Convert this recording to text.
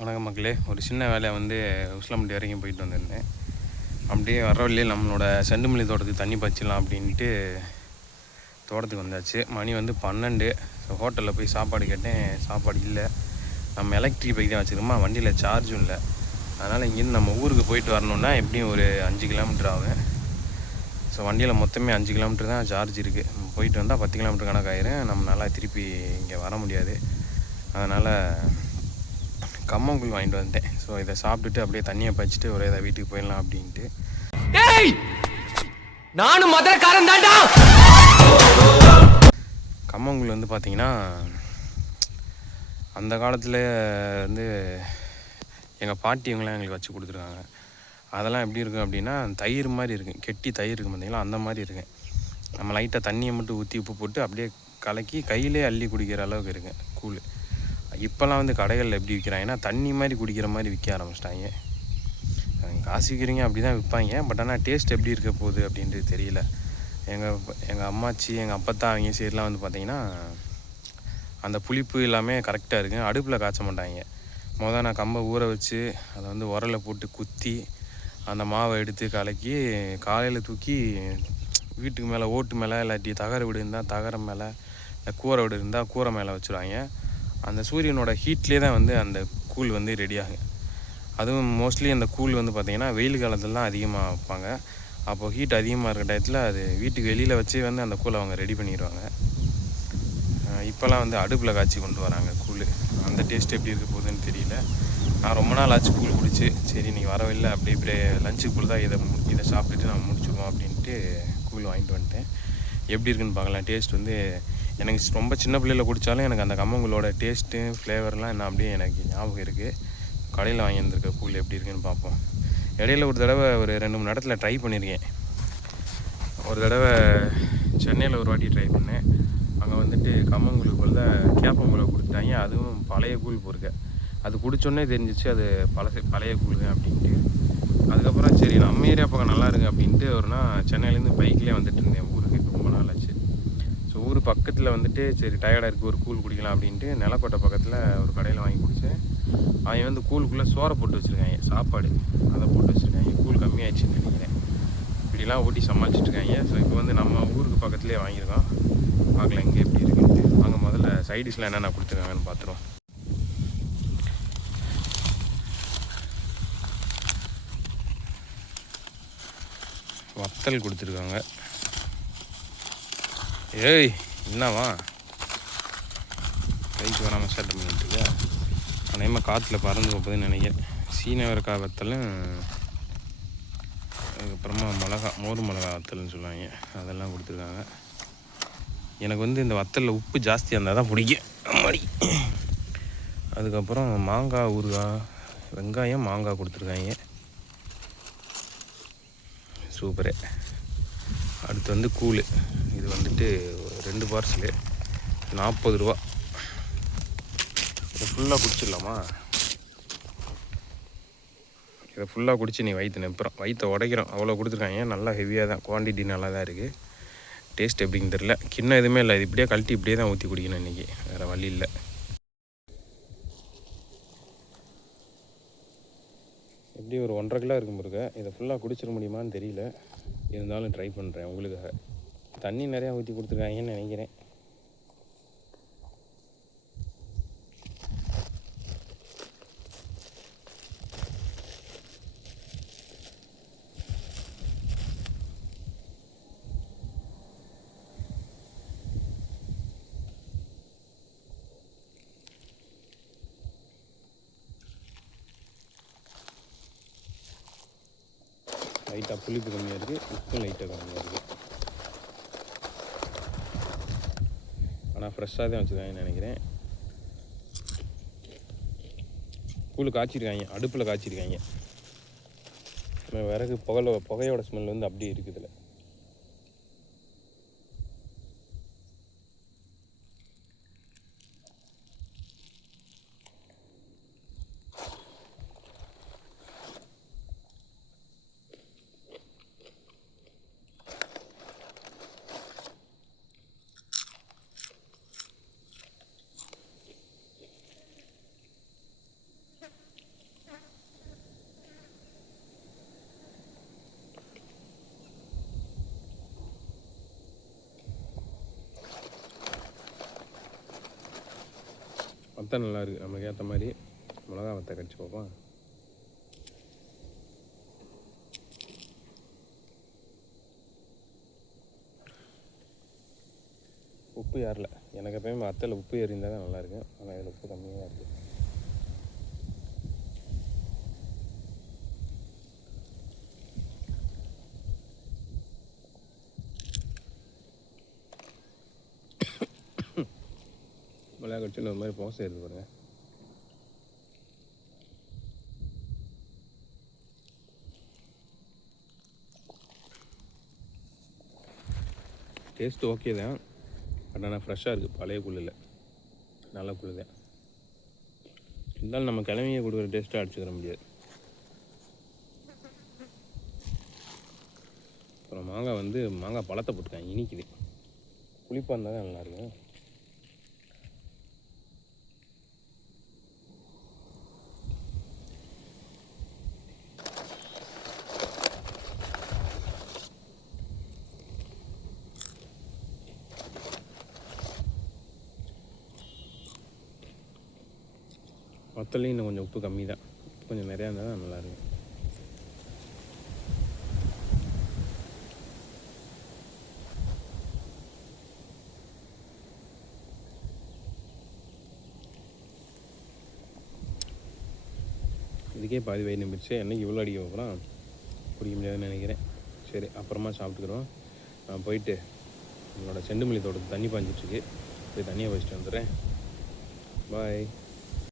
வணக்கம் மக்களே. ஒரு சின்ன வேலையை வந்து உசிலம்பட்டி வரைக்கும் போயிட்டு வந்திருந்தேன். அப்படியே வர வழியே நம்மளோட செண்டுமல்லி தோட்டத்துக்கு தண்ணி பாய்ச்சிடலாம் அப்படின்ட்டு தோட்டத்துக்கு வந்தாச்சு. மணி வந்து 12. ஹோட்டலில் போய் சாப்பாடு கேட்டேன், சாப்பாடு இல்லை. நம்ம எலக்ட்ரிக் பைக் தான் வச்சுருக்கோமா, வண்டியில் சார்ஜும் இல்லை. அதனால் இங்கேருந்து நம்ம ஊருக்கு போயிட்டு வரணுன்னா எப்படியும் ஒரு 5 கிலோமீட்டர் ஆகும். ஸோ வண்டியில் மொத்தமே 5 கிலோமீட்டர் தான் சார்ஜ் இருக்குது. போயிட்டு வந்தால் 10 கிலோமீட்டர் கணக்காயிரும். நம்மளால் திருப்பி இங்கே வர முடியாது. அதனால் கம்மங்கூழ் வாங்கிட்டு வந்துட்டேன். ஸோ இதை சாப்பிட்டுட்டு அப்படியே தண்ணியை பாய்ச்சிட்டு ஒரே இதை வீட்டுக்கு போயிடலாம் அப்படின்ட்டு. நானும் மதுரக்காரன் தான்டா. கம்மங்கூழ் வந்து பார்த்தீங்கன்னா அந்த காலத்தில் வந்து எங்கள் பாட்டி இவங்களாம் எங்களுக்கு வச்சு கொடுத்துருக்காங்க. அதெல்லாம் எப்படி இருக்கும் அப்படின்னா, தயிர் மாதிரி இருக்கும். கெட்டி தயிர் இருக்கும் பார்த்தீங்களா, அந்த மாதிரி இருக்கும். நம்ம லைட்டாக தண்ணியை மட்டும் ஊற்றி உப்பு போட்டு அப்படியே கலக்கி கையிலே அள்ளி குடிக்கிற அளவுக்கு இருக்குது கூழ். இப்போல்லாம் வந்து கடைகளில் எப்படி விற்கிறாங்கன்னா, தண்ணி மாதிரி குடிக்கிற மாதிரி விற்க ஆரம்பிச்சிட்டாங்க. காசு விற்கிறீங்க அப்படி தான் விற்பாங்க. பட் ஆனால் டேஸ்ட் எப்படி இருக்க போகுது அப்படின்றது தெரியல. எங்கள் அம்மாச்சி, எங்கள் அப்பத்தா அவங்க சைடெலாம் வந்து பார்த்திங்கன்னா அந்த புளிப்பு எல்லாமே கரெக்டாக இருக்குது. அடுப்பில் காய்ச்ச மாட்டாங்க. நான் கம்பை ஊற வச்சு அதை வந்து உரலை போட்டு குத்தி அந்த மாவை எடுத்து கலக்கி காலையில் தூக்கி வீட்டுக்கு மேலே, ஓட்டு மேலே, இல்லாட்டி தகர வீடு இருந்தால் தகரம் மேலே, இல்லை கூரை வீடு இருந்தால் கூரை மேலே வச்சுருவாங்க. அந்த சூரியனோட ஹீட்லேயே தான் வந்து அந்த கூழ் வந்து ரெடி ஆகும். அதுவும் மோஸ்ட்லி அந்த கூழ் வந்து பார்த்திங்கன்னா வெயில் காலத்துலலாம் அதிகமாக வைப்பாங்க. அப்போது ஹீட் அதிகமாக இருக்கிற டயத்தில் அது வீட்டுக்கு வெளியில் வச்சு வந்து அந்த கூழை அவங்க ரெடி பண்ணிடுவாங்க. இப்போல்லாம் வந்து அடுப்பில் காய்ச்சி கொண்டு வராங்க கூழ். அந்த டேஸ்ட் எப்படி இருக்க போகுதுன்னு தெரியல. நான் ரொம்ப நாள் ஆச்சு கூழ் குடிச்சு. சரி நீ வரவில்லை, அப்படியே லஞ்சுக்கு கூட தான் இதை சாப்பிட்டுட்டு நம்ம முடிச்சுக்குவோம் அப்படின்ட்டு கூழ் வாங்கிட்டு வந்துட்டேன். எப்படி இருக்குன்னு பார்க்கலாம். டேஸ்ட் வந்து எனக்கு ரொம்ப சின்ன பிள்ளையில் குடித்தாலும் எனக்கு அந்த கம்மங்கூழோட டேஸ்ட்டு, ஃப்ளேவர்லாம் என்ன அப்படியே எனக்கு ஞாபகம் இருக்குது. கடையில் வாங்கி வந்திருக்க கூழ் எப்படி இருக்குன்னு பார்ப்போம். இடையில ஒரு தடவை ஒரு 2-3 இடத்துல ட்ரை பண்ணியிருக்கேன். ஒரு தடவை சென்னையில் ஒரு வாட்டி ட்ரை பண்ணேன். அங்கே வந்துட்டு கம்மங்கூழுக்குள்ள கேப்பங்கூழை கொடுத்துட்டாங்க. அதுவும் பழைய கூழ் பொறுக்க. அது குடித்தோன்னே தெரிஞ்சிச்சு அது பழைய கூழ் அப்படின்ட்டு. அதுக்கப்புறம் சரி நம்ம ஏரியா பக்கம் நல்லா இருக்குது அப்படின்ட்டு ஒரு நாள் சென்னையிலேருந்து பைக்லேயே வந்துட்டு இருந்தேன் ஊருக்கு. ரொம்ப நாள் ஆச்சு. ஸோ ஊர் பக்கத்தில் வந்துட்டு சரி டயர்டாக இருக்குது, ஒரு கூழ் குடிக்கலாம் அப்படின்ட்டு நிலக்கோட்டை பக்கத்தில் ஒரு கடையில் வாங்கி குடித்தேன். அவங்க வந்து கூழுக்குள்ளே சோறை போட்டு வச்சுருக்காங்க, சாப்பாடு அதை போட்டு வச்சுருக்காங்க. கூழ் கம்மியாகிடுச்சின்னு நினைக்கிறேன். இப்படிலாம் ஊட்டி சமாளிச்சிட்ருக்காங்க. ஸோ இப்போ வந்து நம்ம ஊருக்கு பக்கத்துலேயே வாங்கியிருக்கோம். பார்க்கலாம் இங்கே எப்படி இருக்குன்ட்டு. வாங்க முதல்ல சைடிஷ்லாம் என்னென்ன கொடுத்துருக்காங்கன்னு பார்த்துருவோம். வத்தல் கொடுத்துருக்காங்க. ஏய் என்னவா கைக்கு வராமல் ஸ்டார்ட் பண்ணிட்டுருக்கா. அநேகமாக காற்றுல பறந்து போகுதுன்னு நினைக்கிறேன். சீனவரக்காய் வத்தலும், அதுக்கப்புறமா மோர் மிளகா வத்தல்னு சொல்லுவாங்க, அதெல்லாம் கொடுத்துருக்காங்க. எனக்கு வந்து இந்த வத்தலில் உப்பு ஜாஸ்தியாக இருந்தால் தான் பிடிக்கும். அம்மாடி. அதுக்கப்புறம் மாங்காய் ஊறுகாய், வெங்காயம், மாங்காய் கொடுத்துருக்காங்க. சூப்பரு. அடுத்து வந்து கூழ். இது வந்துட்டு 2 பார்சலு 40 ரூபா. இதை ஃபுல்லாக குடிச்சிடலாமா? இதை ஃபுல்லாக குடிச்சு நீ வயிற்று நெப்புறோம், வயிற்றை உடைக்கிறோம். அவ்வளோ கொடுத்துருக்காங்க. நல்லா ஹெவியாக தான், குவான்டிட்டி நல்லா தான் இருக்குது. டேஸ்ட் எப்படின்னு தெரில. கிண்ணம் எதுவுமே இல்லை. இது இப்படியே கழட்டி இப்படியே தான் ஊற்றி குடிக்கணும் இன்றைக்கி, வேறு வழி இல்லை. எப்படி ஒரு 1.5 கிலோ இருக்கும் பிறகு. இதை ஃபுல்லாக குடிச்சிட முடியுமான்னு தெரியல. இருந்தாலும் ட்ரை பண்ணுறேன் உங்களுக்காக. தண்ணி நிறையா ஊற்றி கொடுத்துருக்காங்கன்னு நினைக்கிறேன். லைட்டாக புளிப்பு கம்மியாக இருக்குது, உப்பும் லைட்டாக கம்மியாக இருக்குது. ஆனால் ஃப்ரெஷ்ஷாக தான் வச்சுருக்காங்கன்னு நினைக்கிறேன். கூழ் காய்ச்சிருக்காங்க, அடுப்பில் காய்ச்சிருக்காங்க. விறகு புகையோட ஸ்மெல் வந்து அப்படியே இருக்குது இதில். வத்தை நல்லா இருக்குது, நம்மளுக்கு ஏற்ற மாதிரி மிளகா வத்தை கடிச்சு பார்ப்போம். உப்பு ஏறல. எனக்கு எப்பயுமே வத்தையில் உப்பு ஏறிந்தால் தான் நல்லாயிருக்கும். ஆனால் இதில் உப்பு கம்மியாக தான் இருக்குது. மிளகா கடிச்சு இந்த மாதிரி போசை இருக்குது பாருங்கள். டேஸ்ட்டு ஓகே தான், பட் ஆனால் ஃப்ரெஷ்ஷாக இருக்குது, பழைய குள்ளில் நல்லா குள்ளு தான். இருந்தாலும் நம்ம கிழமையை கொடுக்குற டேஸ்ட்டாக அடிச்சுக்கிற முடியாது. அப்புறம் மாங்காய் பழத்தை போட்டுருக்காங்க, இனிக்குது. புளிப்பாக இருந்தால் தான் நல்லாயிருக்கும். வத்தலையும் இன்னும் கொஞ்சம் உப்பு கம்மி தான், கொஞ்சம் நிறையா இருந்தால் தான் நல்லாயிருக்கும். இதுக்கே பாதி வயிறு நம்பிடுச்சு, என்னைக்கு இவ்வளோ அடிக்க போகிறோம், குடிக்க முடியாதுன்னு நினைக்கிறேன். சரி, அப்புறமா சாப்பிட்டுக்கிறோம். நான் போயிட்டு என்னோடய செண்டுமல்லி தோட்டத்துக்கு தண்ணி பாஞ்சிட்ருக்கு, போய் தண்ணியை வச்சுட்டு வந்துடுறேன். பாய்.